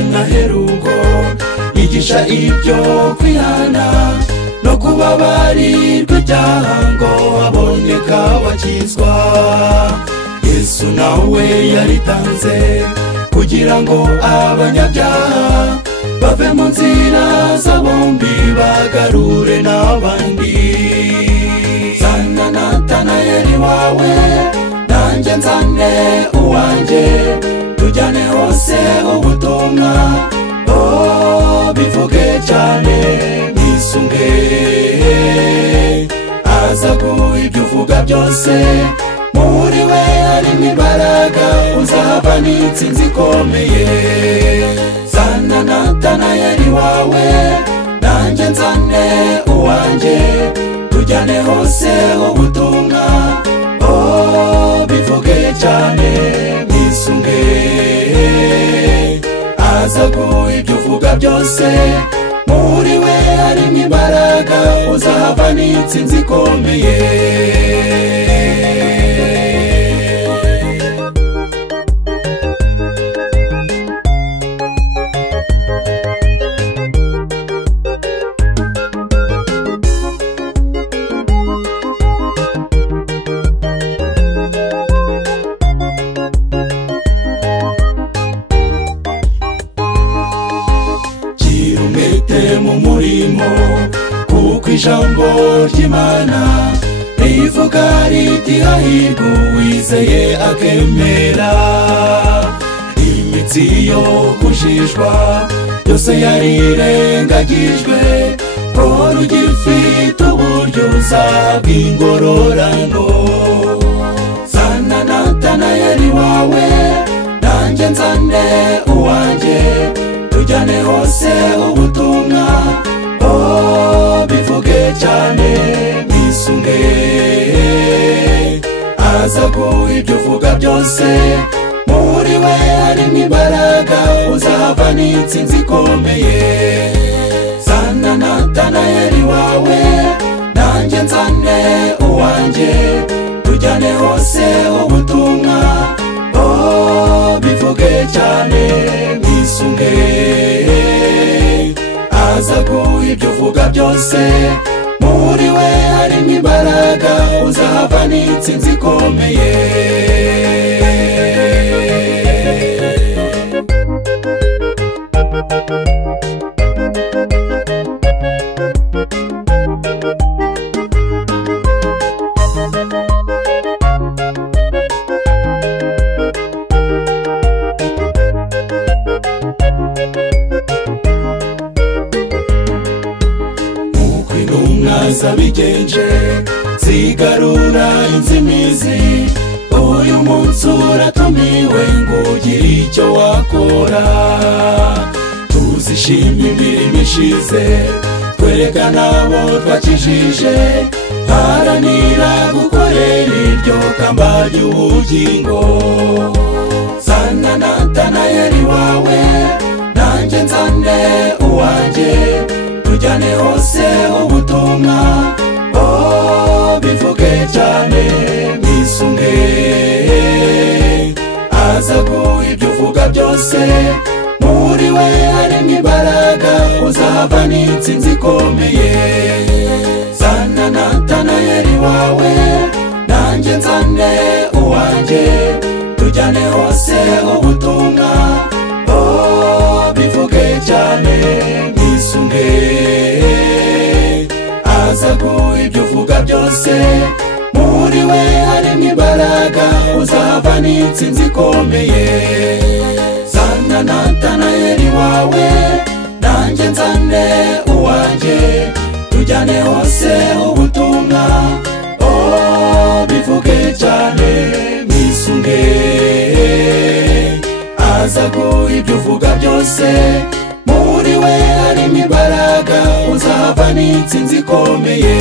ntanaheruko yigisha ibyo kwihana no kubabarirwa ibyaha ngo aboneka bakizwa. Yesu nawe yaritanze kugira ngo abanyabyaha bave mu nzira za bombi bagarure n'abandi. Zana Natanayeli wawe nanjye nzane uwanjye tujyane hose ubutumwa, bivuge cyane mwisunge. Aza guha ibyo uvuga byose, muri we harimo imbaraga uzava n'intsinzi ikomeye. Zana Natanayeli wawe nanjye nzane uwanjye tujyane hose ubutumwa, bivuge cyane mwisunge. Aza guha ibyo uvuga byose, muri we harimo imbaraga uzava n'intsinzi ikomeye. Mu murimo kuko ijambo ry'Imana rivuga riti hahirwa uwizeye akemera. Imitsi yo kujijwa yose yarirengagijwe, ko rugifite uburyo uzabwa ingororano. Zana Natanayeli wawe nanjye nzane uwanjye tujyane hose ubutumwa, bivuge cyane mwisunge. Aza guha ibyo uvuga byose, muri we harimo imbaraga uzava n'intsinzi ikomeye. Zana Natanayeli wawe nanjye nzane uwanjye tujyane hose ubutumwa, bivuge cyane mwisunge. Aza guha ibyo uvuga byose, muri we harimo imbaraga uzava n'intsinzi ikomeye. Zabigenje zigarura inzimizi, uyu munsi uratumiwe ngo ugire icyo wakora. Tuzishima imirimo ishize, twerekana abo twakijije, haranira gukorera iryo kamba ry'ubugingo. Zana Natanayeli wawe nanjye nzane uwanjye tujyane hose ubutumwa, bivuge cyane mwisunge. Aza guha ibyo uvuga byose, muri we harimo imbaraga uzava n'intsinzi ikomeye. Zana Natanayeli wawe nanjye nzane uwanjye tujyane hose ubutumwa, bivuge cyane mwisunge. Aza guha ibyo uvuga byose, muri we harimo imbaraga uzava n'intsinzi ikomeye. Zana Natanayeli wawe nanjye nzane uwanjye tujyane hose ubutumwa, bivuge cyane mwisunge. Aza guha ibyo uvuga byose, muri we harimo imbaraga uzava n'intsinzi ikomeye.